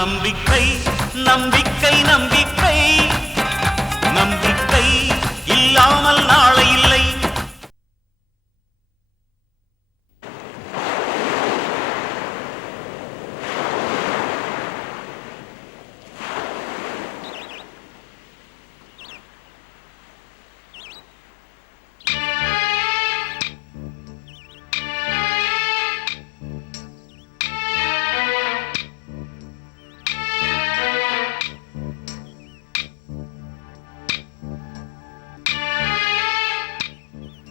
நம்பிக்கை நம்பிக்கை நம்பிக்கை நம்பிக்கை இல்லாமல் நாளை இல்லை.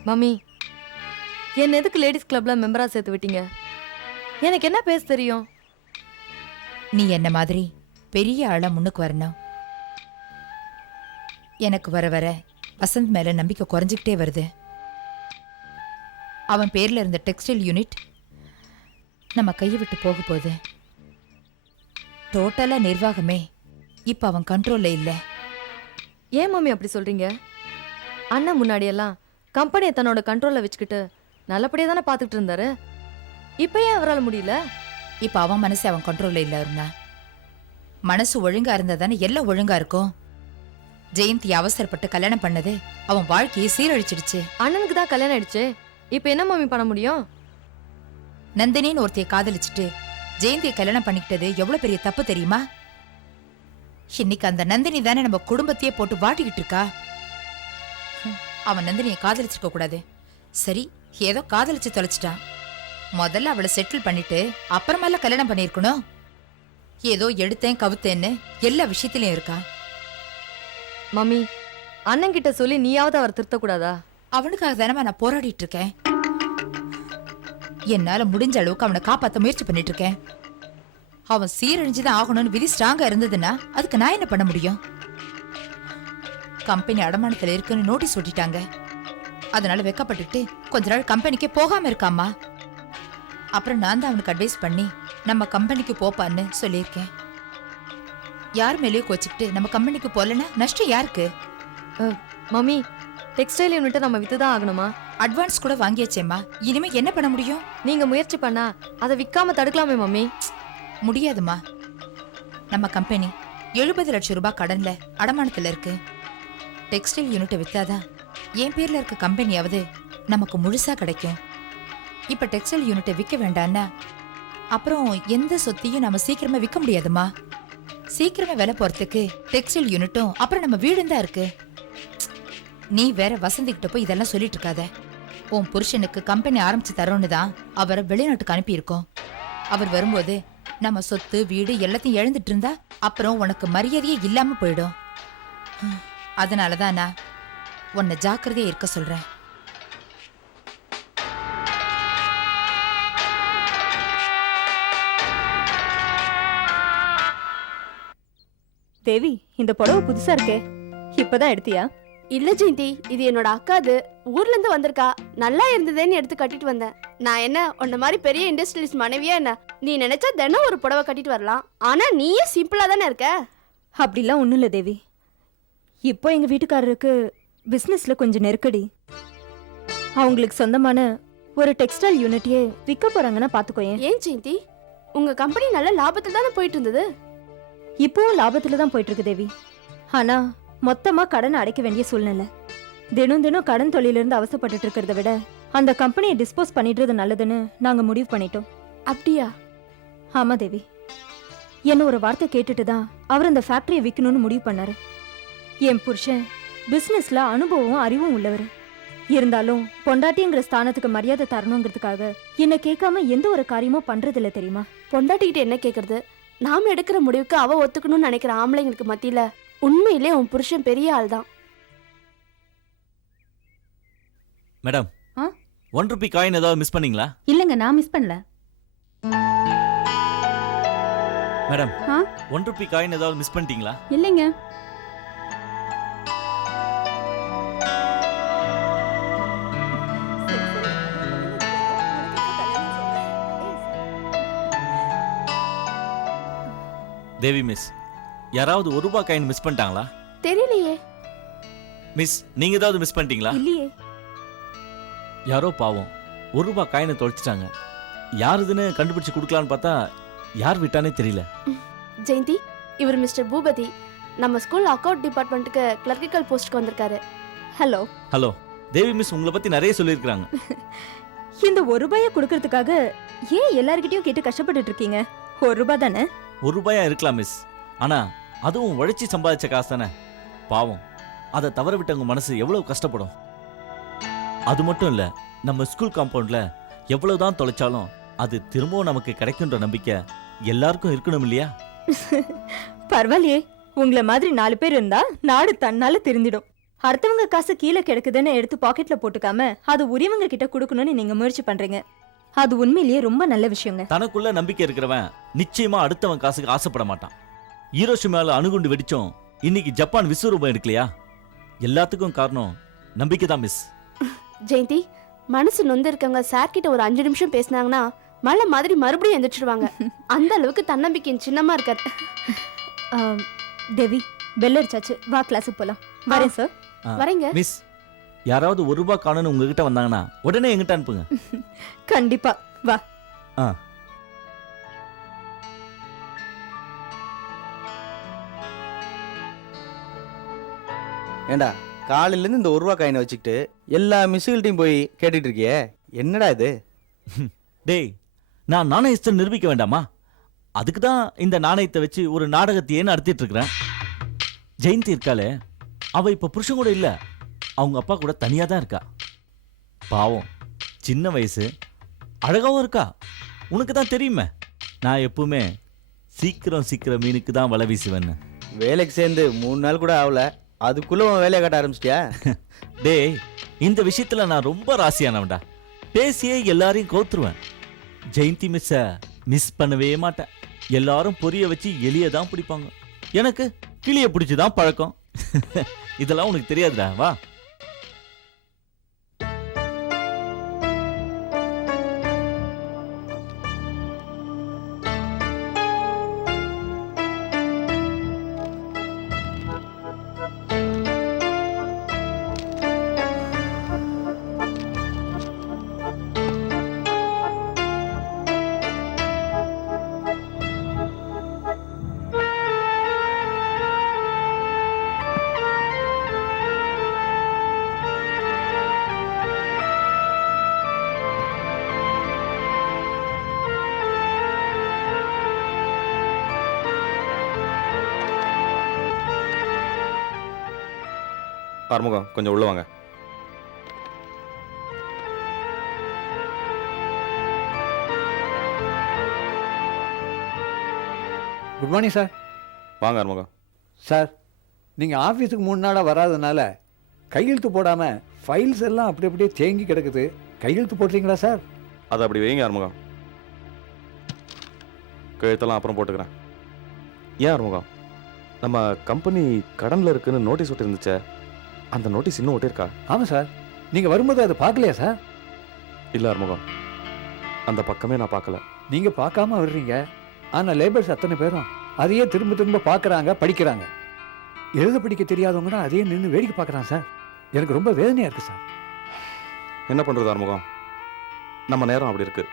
மம்மி, என்ன எதுக்கு லேடிஸ் கிளப்ல மெம்பரா சேர்த்து விட்டீங்க? எனக்கு என்ன பேச தெரியும்? நீ என்ன மாதிரி பெரிய ஆளா முன்னுக்கு வரணும். எனக்கு வர வர வசந்த் மேல நம்பிக்கை குறைஞ்சிக்கிட்டே வருது. அவன் பேர்ல இருந்த டெக்ஸ்டைல் யூனிட் நம்ம கையை விட்டு போக போகுது. டோட்டலா நிர்வாகமே இப்ப அவன் கண்ட்ரோல்ல இல்ல. ஏன் மம்மி அப்படி சொல்றீங்க? அண்ணன் முன்னாடியெல்லாம் கம்பெனியை தன்னோட கண்ட்ரோல்ல வச்சுக்கிட்டு நல்லபடியா தானே பார்த்துட்டு இருந்தாரு. இப்ப ஏன் அவரால் முடியல? இப்ப அவன் மனசு அவன் கண்ட்ரோல்ல இல்ல அருணா. மனசு ஒழுங்கா இருந்தா தானே எல்லாம் ஒழுங்கா இருக்கும். ஜெயந்தி அவசரப்பட்டு கல்யாணம் பண்ணது அவன் வாழ்க்கையை சீரழிச்சிடுச்சு. அண்ணனுக்கு தான் கல்யாணம் ஆயிடுச்சு. இப்ப என்ன மம்மி பண்ண முடியும்? நந்தினின்னு ஒருத்தைய காதலிச்சுட்டு ஜெயந்தியை கல்யாணம் பண்ணிக்கிட்டது எவ்வளவு பெரிய தப்பு தெரியுமா? இன்னைக்கு அந்த நந்தினி தானே நம்ம குடும்பத்தையே போட்டு வாட்டிக்கிட்டு இருக்கா. அவன் நந்தினியை காதலிச்சிருக்க கூடாது. சரி, ஏதோ காதலிச்சு தொலைச்சிட்டான். முதல்ல அவளை செட்டில் பண்ணிட்டு அப்புறமேல கல்யாணம் பண்ணிருக்கணும். ஏதோ எடுத்தேன் கவுத்தேன்னு எல்லா விஷயத்திலயும் இருக்கா. மம்மி, அண்ணன் கிட்ட சொல்லி நீயாவது அவர் திருத்த கூடாதா? அவனுக்காக தானே நான் போராடிட்டு இருக்கேன். என்னால முடிஞ்ச அளவுக்கு அவனை காப்பாத்த முயற்சி பண்ணிட்டு இருக்கேன். அவன் சீரழிஞ்சுதான் ஆகணும்னு விதி ஸ்ட்ராங்கா இருந்ததுன்னா அதுக்கு நான் என்ன பண்ண முடியும்? கம்பெனி அடமானத்துல இருக்குன்னு நோட்டீஸ் ஒட்டிட்டாங்க. அதனால வெக்கப்பட்டுட்டு கொஞ்ச நாள் கம்பெனிக்கே போகாம இருக்காமா. அப்புறம் நான் தான் அவனுக்கு அட்வைஸ் பண்ணி நம்ம கம்பெனிக்கு போப்பான்னு சொல்லியிருக்கேன். யார் மேலேயும் கோச்சுக்கிட்டு நம்ம கம்பெனிக்கு போலன்னா நஷ்டம் யாருக்கு? மம்மி, டெக்ஸ்டைல் யூனிட்டை நம்ம வித்துதான் ஆகணுமா? அட்வான்ஸ் கூட வாங்கியாச்சேம்மா. இனிமே என்ன பண்ண முடியும்? நீங்க முயற்சி பண்ணா அதை விற்காம தடுக்கலாமே மம்மி. முடியாதுமா. நம்ம கம்பெனி 70 லட்சம் ரூபாய் கடன்ல அடமானத்துல இருக்கு. டெக்ஸ்டைல் யூனிட்டை வித்தாதான் என் பேர்ல இருக்க கம்பெனியாவது நமக்கு முழுசா கிடைக்கும். இப்ப டெக்ஸ்டைல் யூனிட்டை விற்க வேண்டான்னா அப்புறம் எந்த சொத்தையும் நம்ம சீக்கிரமா விற்க முடியாதுமா. சீக்கிரமா வேலை போறதுக்கு டெக்ஸ்டைல் யூனிட்டும் அப்புறம் நம்ம வீடும் தான் இருக்கு. நீ வேற வசந்திக்கிட்ட போய் இதெல்லாம் சொல்லிட்டு இருக்காத. உன் புருஷனுக்கு கம்பெனி ஆரம்பிச்சு தரோன்னு தான் அவரை வெளிநாட்டுக்கு அனுப்பியிருக்கோம். அவர் வரும்போது நம்ம சொத்து வீடு எல்லாத்தையும் இழந்துட்டு இருந்தா அப்புறம் உனக்கு மரியாதையே இல்லாம போயிடும். அதனாலதான் நான் உன்னை ஜாக்கிரதையா இருக்க சொல்றேன். தேவி, இந்த புடவை புதுசா இருக்கே, இப்பதான் எடுத்தியா? இல்ல ஜெயந்தி, இது என்னோட அக்காது. ஊர்ல இருந்து வந்திருக்கா. நல்லா இருந்ததேன்னு எடுத்து கட்டிட்டு வந்தேன். நான் என்ன உன்ன மாதிரி பெரிய இண்டஸ்ட்ரியலிஸ்ட் மனைவியா என்ன? நீ நினைச்சா தினம் ஒரு புடவை கட்டிட்டு வரலாம். ஆனா நீயே சிம்பிளா தானே இருக்க. அப்படிலாம் ஒண்ணும் இல்ல தேவி. இப்போ எங்க வீட்டுக்காரருக்கு பிசினஸ்ல கொஞ்சம் நெருக்கடி. அவங்களுக்கு சொந்தமான ஒரு டெக்ஸ்டைல் யூனிட்டையே விற்க போறாங்கன்னா பாத்துக்கோயேன். ஏன் ஜெயந்தி, உங்க கம்பெனி நல்ல லாபத்துல தானே போயிட்டு இருந்தது. இப்போவும் லாபத்துல தான் போயிட்டு இருக்கு தேவி. ஆனா மொத்தமா கடன் அடைக்க வேண்டிய சூழ்நிலை. தினம் தினம் கடன் தொழிலிருந்து அவசப்பட்டு இருக்கிறத விட அந்த கம்பெனியை டிஸ்போஸ் பண்ணிடுறது நல்லதுன்னு நாங்க முடிவு பண்ணிட்டோம். அப்படியா? ஆமா தேவி. என்ன ஒரு வார்த்தை கேட்டுட்டு தான் அவர் அந்த ஃபேக்டரியை விற்கணும்னு முடிவு பண்ணாரு. என் புருஷன் பிசினஸ்ல அனுபவம் அறிவும் உள்ளவர். இருந்தாலும் பொண்டாட்டிங்கிற ஸ்தானத்துக்கு மரியாதை தரணுங்கிறதுக்காக என்ன கேட்காம எந்த ஒரு காரியமும் பண்றது இல்ல தெரியுமா? பொண்டாட்டிக்கிட்ட என்ன கேக்குறது? நாம எடுக்கிற முடிவுக்கு அவ ஒத்துக்கணும்னு நினைக்கிற ஆம்பளைங்களுக்கு மத்தியில உண்மையிலே உன் புருஷன் பெரிய ஆள் தான். மேடம், 1 ரூபி காயின் ஏதாவது மிஸ் பண்ணீங்களா? இல்லங்க, நான் மிஸ் பண்ணல. மேடம், 1 ரூபி காயின் ஏதாவது மிஸ் பண்ணிட்டீங்களா? இல்லங்க. தேவி மிஸ், யாராவது 1 ரூபாய் காயின் மிஸ் பண்ணிட்டாங்களா? தெரியலையே. மிஸ், நீங்க ஏதாவது மிஸ் பண்ணிட்டீங்களா? இல்லையே. யாரோ பாவம் 1 ரூபாய் காயினை தொலைச்சிட்டாங்க. யாருதுன்னு கண்டுபிடிச்சு கொடுக்கலான்னு பார்த்தா யார் விட்டானே தெரியல. ஜெயந்தி, இவர் மிஸ்டர் பூபதி. நம்ம ஸ்கூல் அக்கவுண்ட் டிபார்ட்மெண்ட்டுக்கு கிளர்க்கிக்கல் போஸ்ட்க்கு வந்திருக்காரு. ஹலோ. ஹலோ தேவி மிஸ் உங்களை பத்தி நிறைய சொல்லியிருக்காங்க. இந்த ₹1 கொடுக்கறதுக்காக ஏன் எல்லார்கிட்டயும் கேட்டு கஷ்டப்பட்டுட்டு இருக்கீங்க? ₹1 தானே? ₹1 இருக்கலாம் மிஸ், ஆனா அதுவும் உழைச்சி சம்பாதிச்ச காசு தானே. பாவம், அதை தவற விட்டவங்க மனசு எவ்வளவு கஷ்டப்படும். அது மட்டும் இல்ல, நம்ம ஸ்கூல் காம்பவுண்ட்ல எவ்வளவுதான் தொலைச்சாலும் அது திரும்பவும் நமக்கு கிடைக்குன்ற நம்பிக்கை எல்லாருக்கும் இருக்கணும் இல்லையா? பரவாயில்லையே, உங்களை மாதிரி 4 பேர் இருந்தா நாடு தன்னால திருந்திடும். அடுத்தவங்க காசு கீழே கிடக்குதுன்னு எடுத்து பாக்கெட்ல போட்டுக்காம அது உரியவங்க கிட்ட கொடுக்கணும்னு நீங்க முயற்சி பண்றீங்க. அது உண்மையிலேயே ரொம்ப நல்ல விஷயங்க. தனக்குள்ள நம்பிக்கை இருக்கிறவன் நிச்சயமா அடுத்தவன் காசுக்கு ஆசைப்பட மாட்டான். ஹீரோஷிமால அணுகுண்டு வெடிச்சோம், இன்னைக்கு ஜப்பான் விஸ்வரூபம் எடுக்கலையா? எல்லாத்துக்கும் காரணம் நம்பிக்கை தான் மிஸ். ஜெயந்தி, மனசு நொந்து இருக்கவங்க சார் கிட்ட ஒரு 5 நிமிஷம் பேசினாங்கன்னா மழை மாதிரி மறுபடியும் எந்திரிச்சிடுவாங்க. அந்த அளவுக்கு தன்னம்பிக்கையின் சின்னமா இருக்காரு. தேவி, பெல் அடிச்சாச்சு, வா கிளாஸுக்கு போலாம். வரேன் சார். வரேங்க. மிஸ், யாராவது ₹1 காணும்னு உங்ககிட்ட வந்தாங்கன்னா உடனே எங்கிட்ட அனுப்புங்க. கண்டிப்பா வா. ஆ. ஏண்டா, காலையிலேருந்து இந்த ₹1 காயினை வச்சுக்கிட்டு எல்லா மிஸ்ஸுகள்ட்டையும் போய் கேட்டுட்டு இருக்கியே, என்னடா இது? டேய், நான் நாணயத்தை நிரூபிக்க வேண்டாமா? அதுக்கு தான் இந்த நாணயத்தை வச்சு ஒரு நாடகத்தையே நடத்திட்டு இருக்கிறேன். ஜெயந்தி இருக்காளே, அவ இப்ப புருஷன் கூட இல்ல, அவங்க அப்பா கூட தனியா தான் இருக்கா. பாவம், சின்ன வயசு, அழகாவும் இருக்கா. உனக்கு தான் தெரியுமே, நான் எப்பவுமே சீக்கிரம் சீக்கிரம் மீனுக்கு தான் வலை வீசுவேன்னு. வேலைக்கு சேர்ந்து 3 நாள் கூட ஆகல, அதுக்குள்ள உன் வேலையை காட்ட ஆரம்பிச்சிட்டியா? டேய், இந்த விஷயத்துல நான் ரொம்ப ராசியானவன்டா. பேசியே எல்லாரையும் கவுத்துருவேன். ஜெயந்தி மிஸ்ஸ மிஸ் பண்ணவே மாட்டேன். எல்லாரும் பொரிய வச்சு எலிய தான் பிடிப்பாங்க, எனக்கு கிளிய பிடிச்சுதான் பழக்கம். இதெல்லாம் உனக்கு தெரியாதுடா. வா. ஆறுமுகம், கொஞ்சம் உள்ள வாங்க. Good morning sir. வாங்க ஆறுமுகம். சார், நீங்கள் ஆஃபீஸுக்கு 3 நாளாக வராதனால கையெழுத்து போடாமல் ஃபைல்ஸ் எல்லாம் அப்படி அப்படியே தேங்கி கிடக்குது. கையெழுத்து போடுறீங்களா சார்? அதை அப்படி வைங்க ஆறுமுகம், கையெழுத்தெல்லாம் அப்புறம் போட்டுக்கிறேன். ஏன் ஆறுமுகம், நம்ம கம்பெனி கடனில் இருக்குன்னு நோட்டீஸ் ஒட்டி இருந்துச்சே, அந்த நோட்டீஸ் இன்னும் ஒட்டியிருக்கா? ஆமாம் சார். நீங்கள் வரும்போது அதை பார்க்கலையா சார்? இல்லை ஆறுமுகம், அந்த பக்கமே நான் பார்க்கல. நீங்கள் பார்க்காம வர்றீங்க, ஆனால் லேபர்ஸ் அத்தனை பேரும் அதையே திரும்ப திரும்ப பார்க்குறாங்க, படிக்கிறாங்க. எழுத படிக்க தெரியாதவங்க தான் அதையே நின்று வேடிக்கை பார்க்குறாங்க சார். எனக்கு ரொம்ப வேதனையாக இருக்குது சார். என்ன பண்ணுறது ஆறுமுகம், நம்ம நேரம் அப்படி இருக்கு.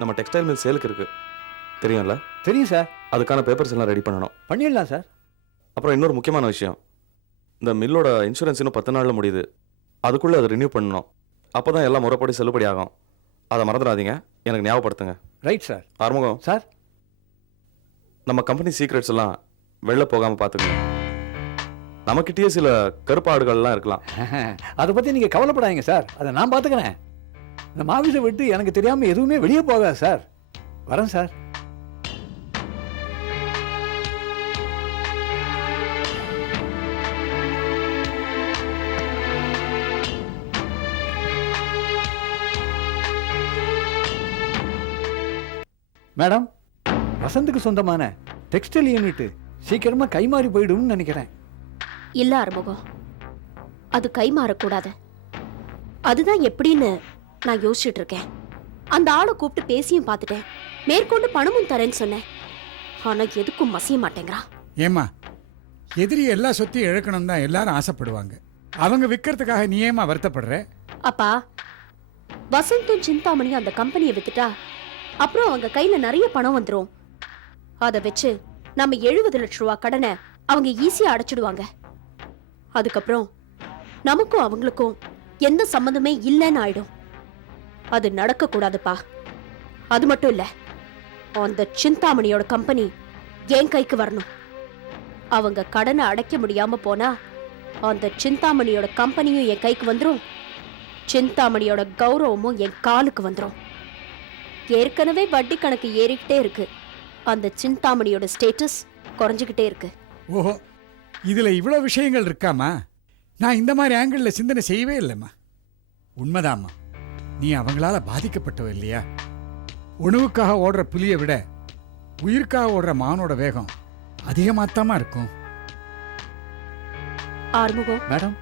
நம்ம டெக்ஸ்டைல் மில் சேலுக்கு இருக்கு, தெரியும்ல? தெரியும் சார். அதுக்கான பேப்பர்ஸ் எல்லாம் ரெடி பண்ணணும். பண்ணிடலாம் சார். அப்புறம் இன்னொரு முக்கியமான விஷயம், இந்த மில்லோட இன்சூரன்ஸ் இன்னும் 10 நாளில் முடியுது. அதுக்குள்ளே அதை ரினியூ பண்ணணும். அப்போ தான் எல்லாம் முறைப்படி செல்லுபடி ஆகும். அதை மறந்துடாதீங்க, எனக்கு ஞாபகப்படுத்துங்க. Right sir. ஆறுமுகம் சார், நம்ம கம்பெனி சீக்ரெட்ஸ் எல்லாம் வெளில போகாமல் பார்த்துக்கணும். நமக்கிட்டேயே சில கருப்பாடுகள்லாம் இருக்கலாம். அதை பற்றி நீங்கள் கவலைப்படாதீங்க சார், அதை நான் பார்த்துக்கிறேன். இந்த ஆஃபீஸை விட்டு எனக்கு தெரியாமல் எதுவுமே வெளியே போகாது சார். வரேன் சார். மேடம், வசந்துக்கு சொந்தமான டெக்ஸ்டைல் யூனிட் சீக்கிரமா கைமாறி போயிடும்னு நினைக்கிறேன். இல்ல ஆறுமுகம், அது கை மாறக்கூடாது. அதுதான் எப்படின்னு நான் யோசிச்சுட்டு இருக்கேன். அந்த ஆளை கூப்பிட்டு பேசியும் பார்த்துட்டேன், மேற்கொண்டு பணமும் தரேன்னு சொன்னேன். ஆனா எதுக்கும் மசிய மாட்டேங்கிறான். ஏமா, எதிரி எல்லா சொத்தையும் இழக்கணும் தான் எல்லாரும் ஆசைப்படுவாங்க. அவங்க விற்கிறதுக்காக நீ ஏமா வருத்தப்படுற? அப்பா, வசந்தும் சிந்தாமணியும் அந்த கம்பெனியை வித்துட்டா அப்புறம் அவங்க கையில நிறைய பணம் வந்துடும். அதை வச்சு நம்ம 70 லட்சம் ரூபா கடனை அவங்க ஈஸியா அடைச்சிடுவாங்க. அதுக்கப்புறம் நமக்கும் அவங்களுக்கும் எந்த சம்மந்தமே இல்லைன்னு ஆயிடும். அது நடக்க கூடாதுப்பா. அது மட்டும் இல்ல, அந்த சிந்தாமணியோட கம்பெனி என் கைக்கு வரணும். அவங்க கடனை அடைக்க முடியாம போனா அந்த சிந்தாமணியோட கம்பெனியும் என் கைக்கு வந்துரும், சிந்தாமணியோட கௌரவமும் என் காலுக்கு வந்துரும். ஏற்கனவே வட்டி கணக்கு ஏறிக்கிட்டே இருக்கு. அந்த சிந்தாமணியோட ஸ்டேட்டஸ் குறைஞ்சுக்கிட்டே இருக்கு. ஓஹோ, இதுல இவ்வளவு விஷயங்கள் இருக்காமா? நான் இந்த மாதிரி ஆங்கிள் சிந்தனை செய்யவே இல்லைம்மா. உண்மைதாம்மா, நீ அவங்களால பாதிக்கப்பட்டவ இல்லையா? உணவுக்காக ஓடுற புலியை விட உயிருக்காக ஓடுற மானோட வேகம் அதிகமாத்தாமா இருக்கும். ஆறுமுகம் மேடம்,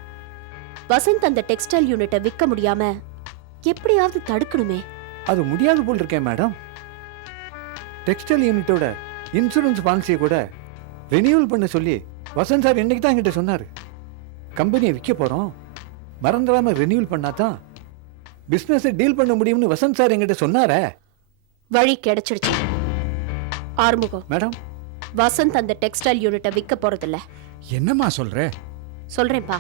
வசந்த் அந்த டெக்ஸ்டைல் யூனிட்டை விற்க முடியாம எப்படியாவது தடுக்கணுமே. அது முடியாது போல் இருக்கேன் மேடம். டெக்ஸ்டைல் யூனிட்டோட இன்சூரன்ஸ் பாலிசியை கூட ரெனியூவல் பண்ண சொல்லி வசந்த் சார் இன்னைக்கு தான் என்கிட்ட சொன்னார். கம்பெனியை விற்க போகிறோம், மறந்துடாம ரெனியூவல் பண்ணாதான் பிஸ்னஸை டீல் பண்ண முடியும்னு வசந்த் சார் என்கிட்ட சொன்னாரே. வழி கிடைச்சிடுச்சு. ஆறுமுகம் மேடம், வசந்த் அந்த டெக்ஸ்டைல் யூனிட்டை விற்க போறதில்ல. என்னம்மா சொல்ற? சொல்றேன்பா.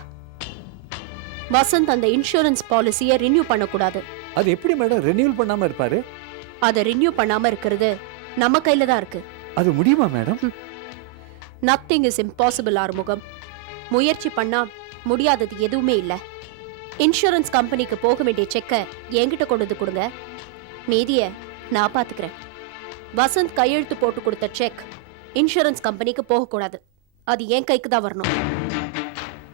வசந்த் அந்த இன்சூரன்ஸ் பாலிசியை ரினியூ பண்ணக்கூடாது. அது எப்படி மேடம் ரெனியூவல் பண்ணாம இருப்பாரு? அதை ரினியூ பண்ணாம இருக்கிறது நம்ம கையில தான் இருக்கு. அது முடியுமா madam? Nothing is impossible Arumugam. முயற்சி பண்ணா முடியாதது எதுவுமே இல்ல. இன்சூரன்ஸ் கம்பெனிக்கு போக வேண்டிய செக்கை என்கிட்ட கொண்டு வந்து கொடுங்க, மீதிய நான் பாத்துக்கிறேன். வசந்த் கையெழுத்து போட்டு கொடுத்த செக் இன்சூரன்ஸ் கம்பெனிக்கு போக கூடாது, அது என் கைக்கு தான் வரணும்.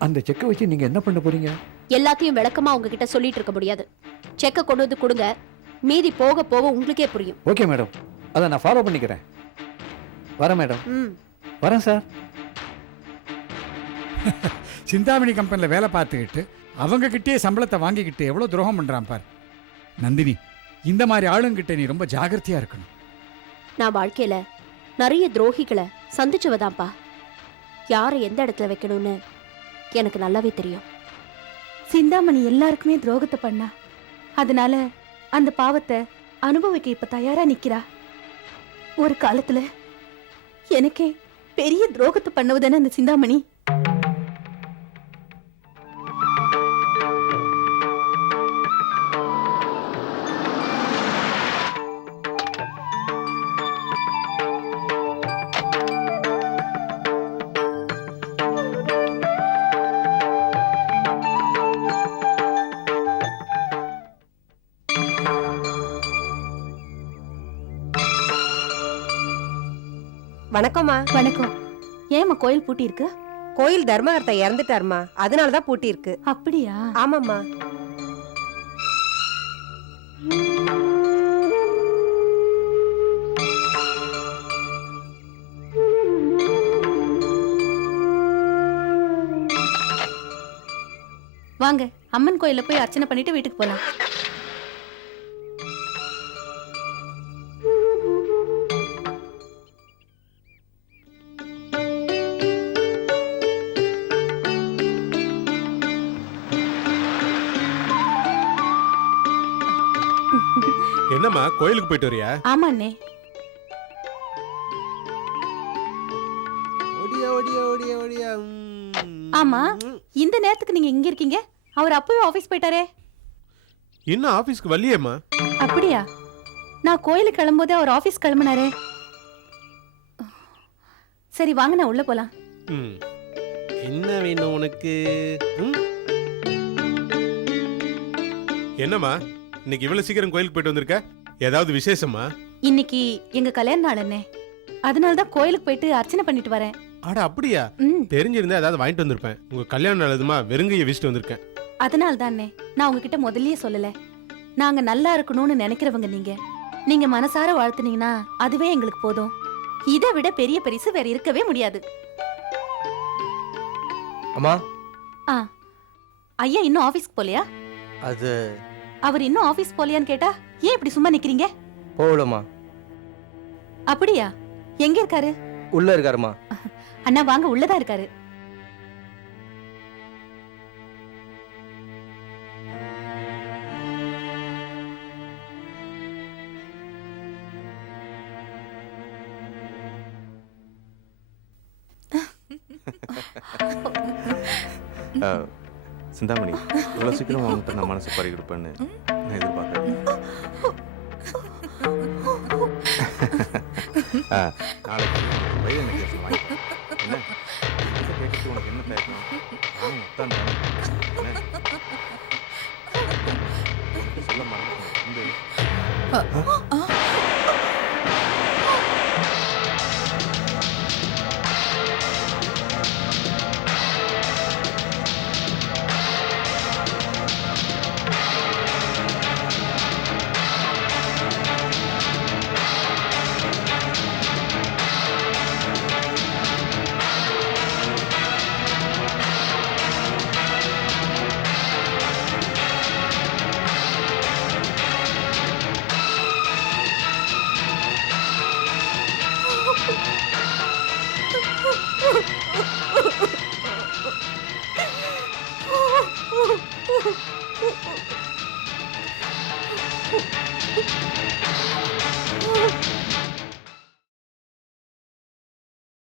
அந்த செக்கை வச்சு நீங்க என்ன பண்ண போறீங்க? எல்லாத்தையும் விளக்கமா உங்ககிட்ட சொல்லிட்டு இருக்க முடியாது. செக்கை கொண்டு வந்து கொடுங்க, மீதி போக போக உங்களுக்கே புரியும். ஓகே மேடம், அதை நான் ஃபாலோ பண்ணிக்கிறேன். வரேன் மேடம். ம். வரேன் சார். சிந்தாமணி கம்பெனியில் வேலை பார்த்துக்கிட்டு அவங்க கிட்டே சம்பளத்தை வாங்கிக்கிட்டு எவ்வளோ துரோகம் பண்ணுறான் பார். நந்தினி, இந்த மாதிரி ஆளுங்கிட்ட நீ ரொம்ப ஜாகிரதையா இருக்கணும். நான் வாழ்க்கையில நிறைய துரோகிகளை சந்திச்சவதான்ப்பா. யாரை எந்த இடத்துல வைக்கணும்னு எனக்கு நல்லாவே தெரியும். சிந்தாமணி எல்லாருக்குமே துரோகத்தை பண்ணா, அதனால அந்த பாவத்தை அனுபவிக்க இப்ப தயாரா நிக்கிறா. ஒரு காலத்துல எனக்கே பெரிய துரோகத்தை பண்ணவுதானே அந்த சிந்தாமணி. வணக்கம்மா. வணக்கம். ஏம்மா கோயில் பூட்டி இருக்கு? கோயில் தர்மகர்த்தா இறந்துட்டாருமா, அதனாலதான் பூட்டி இருக்கு. அப்படியா? ஆமாம்மா. வாங்க, அம்மன் கோயில்ல போய் அர்ச்சனை பண்ணிட்டு வீட்டுக்கு போலாம். என்னம்மா கோயிலுக்கு போயிட்டு வரியா? ஆமா அண்ணே. ஓடியா ஓடியா ஓடியா ஓடியா. ஆமா, இந்த நேரத்துக்கு நீங்க இங்க இருக்கீங்க? அவர் அப்பவே ஆபீஸ் போயிட்டாரே. இன்னும் ஆபீஸ்க்கு வரலையேம்மா. அப்படியா? நான் கோயிலுக்கு கிளம்போதே அவர் ஆபீஸ் கிளம்பினாரே. சரி வாங்க, நான் உள்ள போலாம். என்ன வேணும் உனக்கு? என்னம்மா இன்னைக்கு இவ்வளவு சீக்கிரம் கோயிலுக்கு போயிட்டு வந்திருக்க? ஏதாவது விசேஷமா? இன்னைக்கு எங்க கல்யாண நாள் அண்ணே, அதனாலதான் கோயிலுக்கு போயிட்டு அர்ச்சனை பண்ணிட்டு வரேன். அட அப்படியா? ம். தெரிஞ்சிருந்தா ஏதாவது வாங்கிட்டு வந்திருப்பேன். உங்க கல்யாணம் நல்லதுமா வெறுங்கையை வீசிட்டு வந்திருக்கேன். அதனால்தான் அண்ணே, நான் உங்ககிட்ட முதல்லயே சொல்லல. நாங்க நல்லா இருக்கணும்னு நினைக்கிறவங்க நீங்க. நீங்க மனசார வாழ்த்துனீங்கன்னா அதுவே எங்களுக்கு போதும். இதை விட பெரிய பரிசு வேற இருக்கவே முடியாது. அம்மா, ஆ, ஐயா இன்னும் ஆபீஸ்க்கு போலையா? அது அவர் இன்னும் ஆபீஸ் போலையான்னு கேட்டா ஏன் இப்படி சும்மா நிக்கிறீங்க? போகலம்மா. அப்படியா? எங்க இருக்காரு? உள்ள இருக்காருமா. அண்ணா வாங்க, உள்ளதான் இருக்காரு. சிந்தாமணி இவ்வளோ சீக்கிரம் அவங்ககிட்ட நான் மனசை பறி கொடுப்பேன்னு நான் எதிர்பார்க்கறேன். நாளைக்கு வயிறு எனக்கு கேஸ் வாங்கிக்கிறேன். என்ன இதை கேட்டுட்டு உனக்கு என்ன தயக்கம்? நானும் உட்காந்து சொல்ல மாட்டேன். Oh,